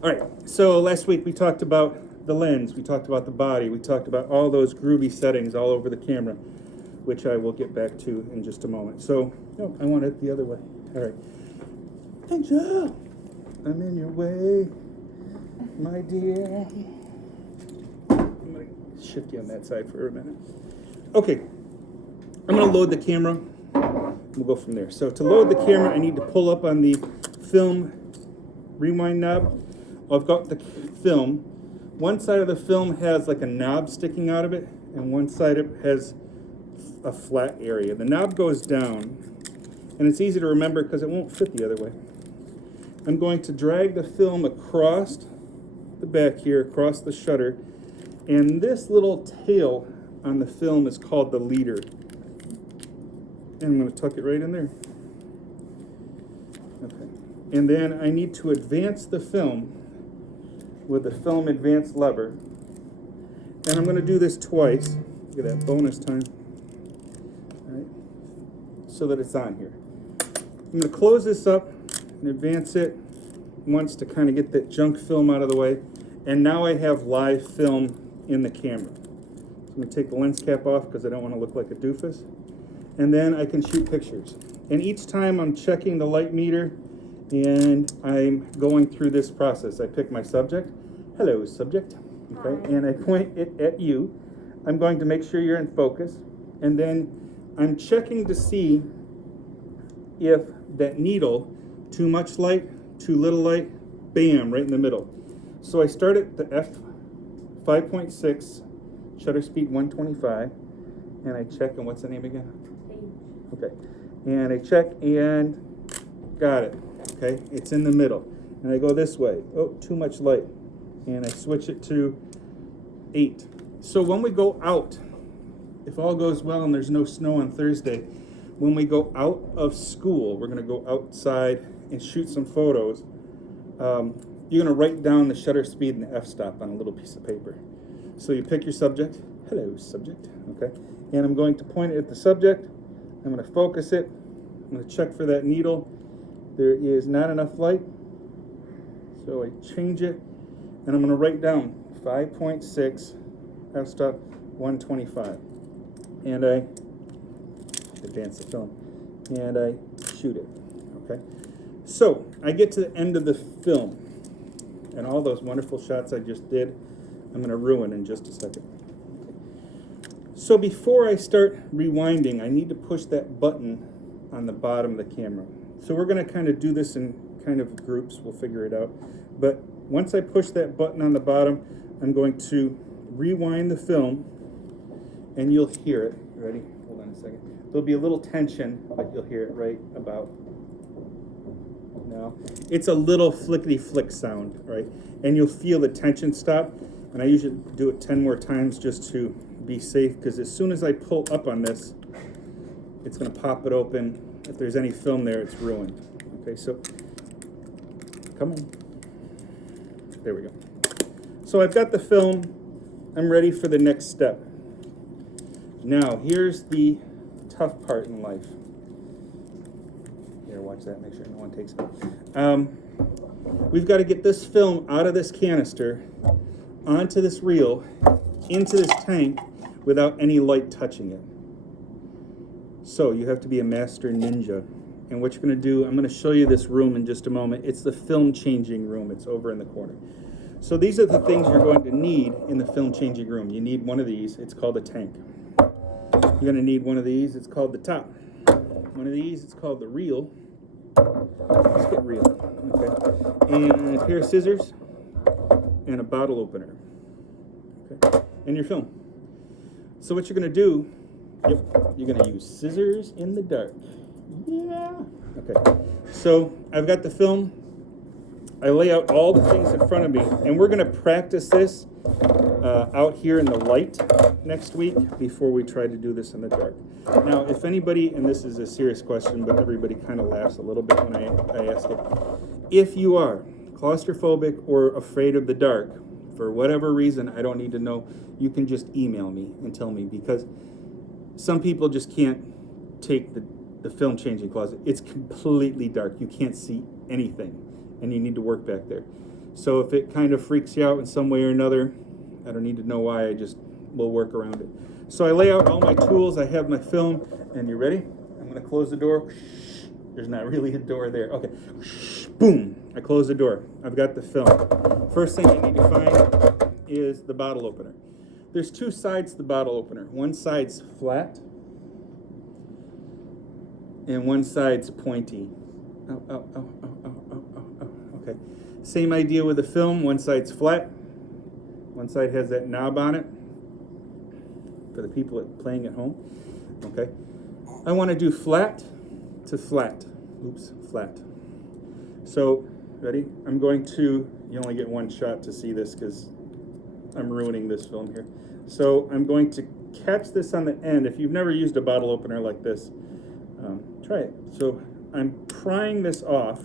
All right, so last week we talked about the lens, we talked about the body, we talked about all those groovy settings all over the camera, which I will get back to in just a moment. So, no, I want it the other way. All right. Angel, I'm in your way, my dear. I'm going to shift you on that side for a minute. Okay, I'm going to load the camera. We'll go from there. So to load the camera, I need to pull up on the film rewind knob. I've got the film. One side of the film has like a knob sticking out of it, and one side it has a flat area. The knob goes down, and it's easy to remember because it won't fit the other way. I'm going to drag the film across the back here, across the shutter, and this little tail on the film is called the leader. And I'm going to tuck it right in there. Okay. And then I need to advance the film with the film advance lever. And I'm going to do this twice. Get that bonus time. All right. So that it's on here. I'm going to close this up and advance it once to kind of get that junk film out of the way. And now I have live film in the camera. So I'm going to take the lens cap off because I don't want to look like a doofus. And then I can shoot pictures. And each time I'm checking the light meter and I'm going through this process. I pick my subject. Hello, subject. Okay, and I point it at you. I'm going to make sure you're in focus. And then I'm checking to see if that needle, too much light, too little light, bam, right in the middle. So I start at the f5.6, shutter speed 125, and I check, and what's the name again? Okay, and I check and got it. Okay, it's in the middle. And I go this way. Oh, too much light. And I switch it to 8. So when we go out, if all goes well and there's no snow on Thursday, when we go out of school, we're going to go outside and shoot some photos. You're going to write down the shutter speed and the f-stop on a little piece of paper. So you pick your subject. Hello, subject. Okay, and I'm going to point it at the subject. I'm going to focus it. I'm going to check for that needle. There is not enough light. So I change it. And I'm going to write down 5.6, f-stop 125. And I advance the film. And I shoot it. Okay. So I get to the end of the film. And all those wonderful shots I just did, I'm going to ruin in just a second. So before I start rewinding, I need to push that button on the bottom of the camera. So we're going to kind of do this in kind of groups. We'll figure it out. But once I push that button on the bottom, I'm going to rewind the film, and you'll hear it. You ready? Hold on a second. There'll be a little tension, but you'll hear it right about now. It's a little flickety-flick sound, right? And you'll feel the tension stop. And I usually do it 10 more times just to be safe, because as soon as I pull up on this, it's going to pop it open. If there's any film there, it's ruined. Okay, so come on. There we go. So I've got the film. I'm ready for the next step. Now, here's the tough part in life. Here, watch that. Make sure no one takes it. We've got to get this film out of this canister, onto this reel, into this tank, without any light touching it. So you have to be a master ninja. And what you're going to do, I'm going to show you this room in just a moment. It's the film changing room. It's over in the corner. So these are the things you're going to need in the film changing room. You need one of these. It's called a tank. You're going to need one of these. It's called the top. One of these. It's called the reel. Let's get real. Okay. And a pair of scissors and a bottle opener. Okay. And your film. So what you're going to do, you're going to use scissors in the dark. Yeah. Okay. So I've got the film. I lay out all the things in front of me, and we're going to practice this out here in the light next week before we try to do this in the dark. Now, if anybody, and this is a serious question, but everybody kind of laughs a little bit when I ask it. If you are claustrophobic or afraid of the dark, for whatever reason, I don't need to know, you can just email me and tell me, because some people just can't take the film changing closet. It's completely dark. You can't see anything, and you need to work back there. So if it kind of freaks you out in some way or another, I don't need to know why, I just will work around it. So I lay out all my tools, I have my film, and you ready? I'm gonna close the door. There's not really a door there. Okay, boom, I close the door. I've got the film. First thing I need to find is the bottle opener. There's two sides to the bottle opener. One side's flat, and one side's pointy. Okay. Same idea with the film. One side's flat. One side has that knob on it for the people playing at home. Okay. I want to do flat to flat. Oops, flat. So, ready? I'm going to, you only get one shot to see this because I'm ruining this film here. So I'm going to catch this on the end. If you've never used a bottle opener like this, try it. So I'm prying this off.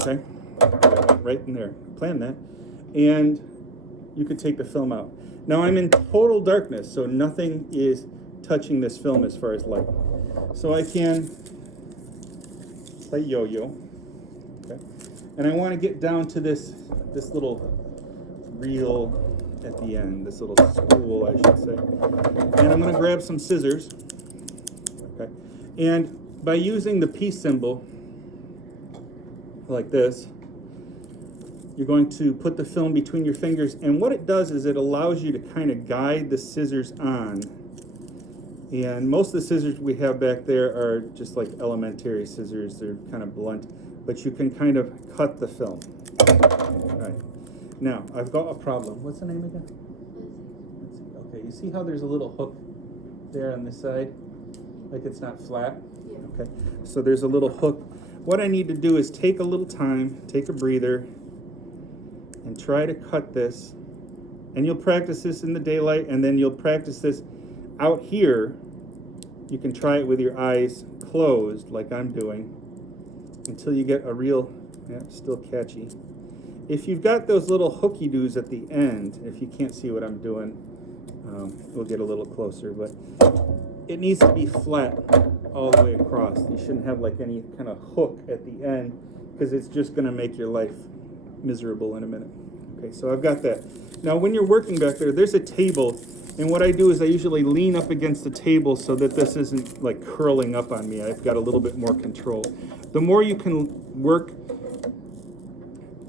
Okay, right in there. Plan that. And you could take the film out. Now I'm in total darkness, so nothing is touching this film as far as light. So I can play yo-yo. Okay. And I want to get down to this little reel at the end, this little spool, I should say. And I'm going to grab some scissors. Okay. And by using the peace symbol, like this, you're going to put the film between your fingers. And what it does is it allows you to kind of guide the scissors on. And most of the scissors we have back there are just like elementary scissors. They're kind of blunt, but you can kind of cut the film. All right. Now, I've got a problem. What's the name again? Okay, you see how there's a little hook there on this side? Like it's not flat? Yeah. Okay, so there's a little hook. What I need to do is take a little time, take a breather, and try to cut this. And you'll practice this in the daylight, and then you'll practice this out here. You can try it with your eyes closed, like I'm doing, until you get a real, yeah, still catchy. If you've got those little hooky-doos at the end, if you can't see what I'm doing, we'll get a little closer, but it needs to be flat all the way across. You shouldn't have like any kind of hook at the end, because it's just going to make your life miserable in a minute. Okay, so I've got that. Now when you're working back there, there's a table, and what I do is I usually lean up against the table so that this isn't like curling up on me. I've got a little bit more control. The more you can work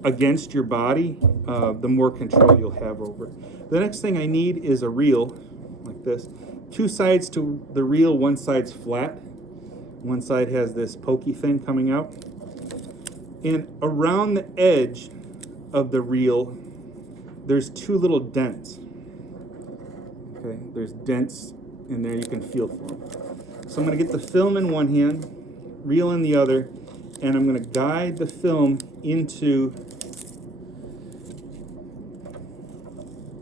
against your body, the more control you'll have over it. The next thing I need is a reel, like this. Two sides to the reel, one side's flat. One side has this pokey thing coming out. And around the edge of the reel, there's two little dents. Okay, there's dents in there, you can feel for them. So I'm going to get the film in one hand, reel in the other, and I'm going to guide the film into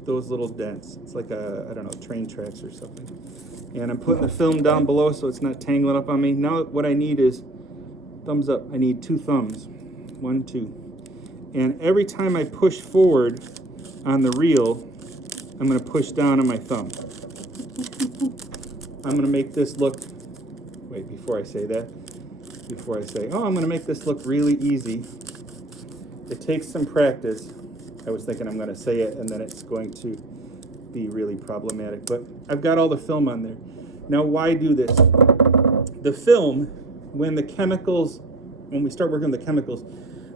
those little dents. It's like I don't know, train tracks or something. And I'm putting the film down below so it's not tangling up on me. Now what I need is thumbs up. I need two thumbs. 1, 2. And every time I push forward on the reel, I'm going to push down on my thumb. I'm going to make this look, wait, before I say, oh, I'm going to make this look really easy. It takes some practice. I was thinking I'm going to say it and then it's going to be really problematic. But I've got all the film on there. Now, why do this? The film, when we start working with the chemicals,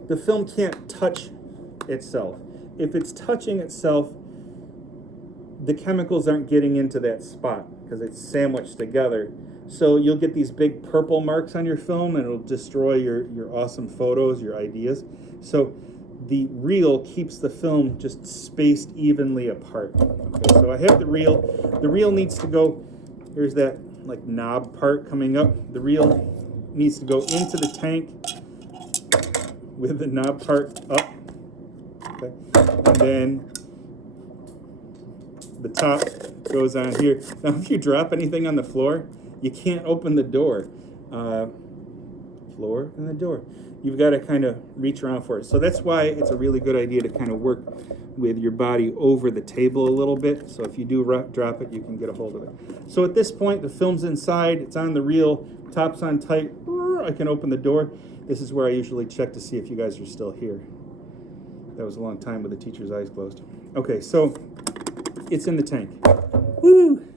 the film can't touch itself. If it's touching itself, the chemicals aren't getting into that spot because it's sandwiched together. So you'll get these big purple marks on your film and it'll destroy your awesome photos, your ideas. So the reel keeps the film just spaced evenly apart. Okay, so I have the reel. The reel needs to go, here's that like knob part coming up. The reel needs to go into the tank with the knob part up. Okay, and then the top goes on here. Now if you drop anything on the floor, you can't open the door. Floor and the door. You've got to kind of reach around for it. So that's why it's a really good idea to kind of work with your body over the table a little bit. So if you do drop it, you can get a hold of it. So at this point, the film's inside. It's on the reel. Top's on tight. or I can open the door. This is where I usually check to see if you guys are still here. That was a long time with the teacher's eyes closed. Okay, so it's in the tank. Woo!